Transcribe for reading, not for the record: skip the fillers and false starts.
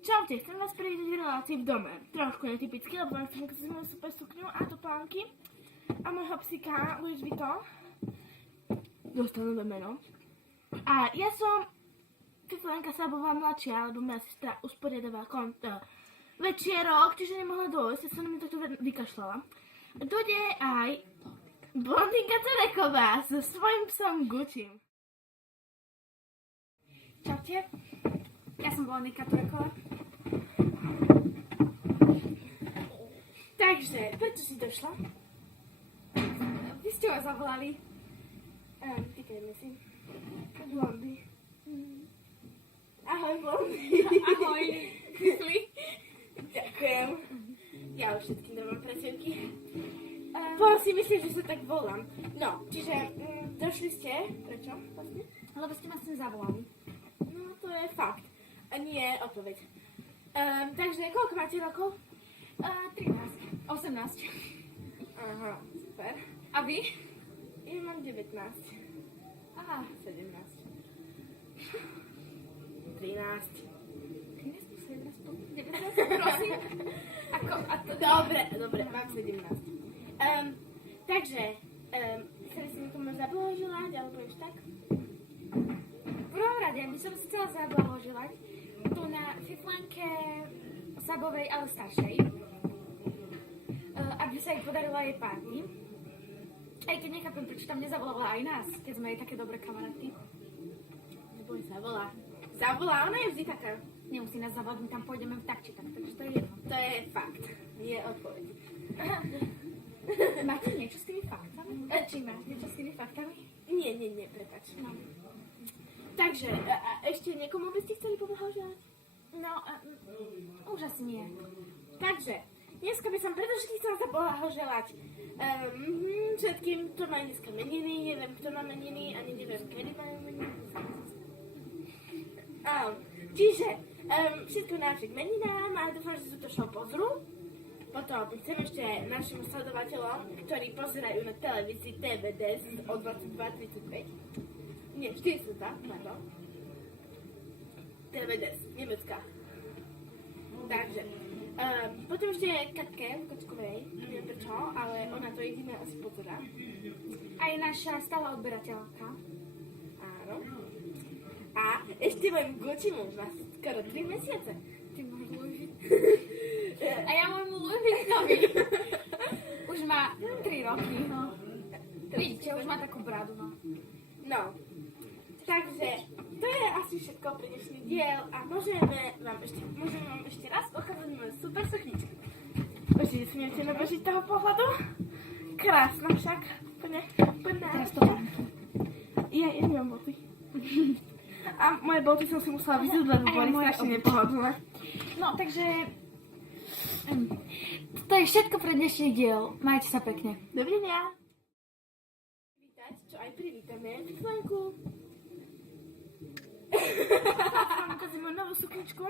Čaute, chcem vás privítať v relácii v dome. Trošku netypicky, lebo vám chcem ukázať moju super sukňu a topánky. A môjho psíka, Louis Vuitton. Dostal nové meno. A ja som Fiflenka Sabová mladšia, alebo moja sestra usporiadáva večierok, čiže nemohla dojsť, ja som na mňa takto vykašľala. Dojde aj blondinka Tereková so svojím psom Gučím. Čaute, ja som blondinka Tereková. Takže, prečo si došla? Vy ste ho zavolali. Týkajme si. Blondy. Ahoj, Blondy. Ahoj, Fifli. Ďakujem. Ja už všetkým dávam presivky. Poviem si myslím, že sa tak volám. No, čiže došli ste. Prečo vlastne? Lebo ste ma sem zavolali. No, to je fakt. A nie odpoveď. Takže, koľko máte rokov? 13, 18. Aha, super. A vy? Ja mám 19. Aha, 17. 13. 19, prosím. Ako, a to... Dobre, mám 17. Takže, chceli si niekomu zablahoželať, alebo už tak? V prvom rade by som si chcela zablahoželať tu na Fiflenke Sabovej, ale staršej. Aby sa jej podarila jej party. Aj keď nechápem, prečo tam nezavolala aj nás, keď sme jej také dobré kamarátky. Neboj, zavolá, ona je vždy taká. Nemusí nás zavolať, my tam pôjdeme v tak či tak, takže to je jedno. To je fakt, je odpoveď. Máte niečo s tými faktami? Či máš niečo s tými faktami? Nie, prepáč. No. Takže, ešte niekomu by ste chceli poblahoželať? No, už asi nie. Takže, dneska by som predovšetkým chcela zablahoželať všetkým, kto má dneska meniny, neviem, kto má meniny, ani neviem, kedy majú meniny. Čiže, všetko našich meninám a dúfam, že túto show pozrú. Potom chcem ešte našim sledovateľom, ktorí pozerajú na televízii TVD o 22:35. Nie, 42, pardon. TVD, nemecká. Takže, potom ešte Katke, Kočkovej, neviem prečo, ale ona to jediné asi pozerá. Aj naša stála odberateľka. Áno. A ešte mám Guccimu, má skoro 3 mesiace. Ty máš Louis. A ja môjmu Louis Vuittonovi. Už má 3 roky, no. Vidíte, už má takú bradu, no. No. Takže, to je asi všetko pre dnešný diel a môžeme vám ešte raz ukázať moju super sukničku. Bože, smiete nabožiť toho pohľadu? Krásna však. Poďme. Teraz to mám. Ja nemám boty. A moje boty som si musela vyzúť, lebo boli strašne nepohodlné. No, takže... To je všetko pre dnešný diel. Majte sa pekne. Dovidenia. Vítať, čo aj privítame Fiflenku. Vám ukázať moju novú sukničku.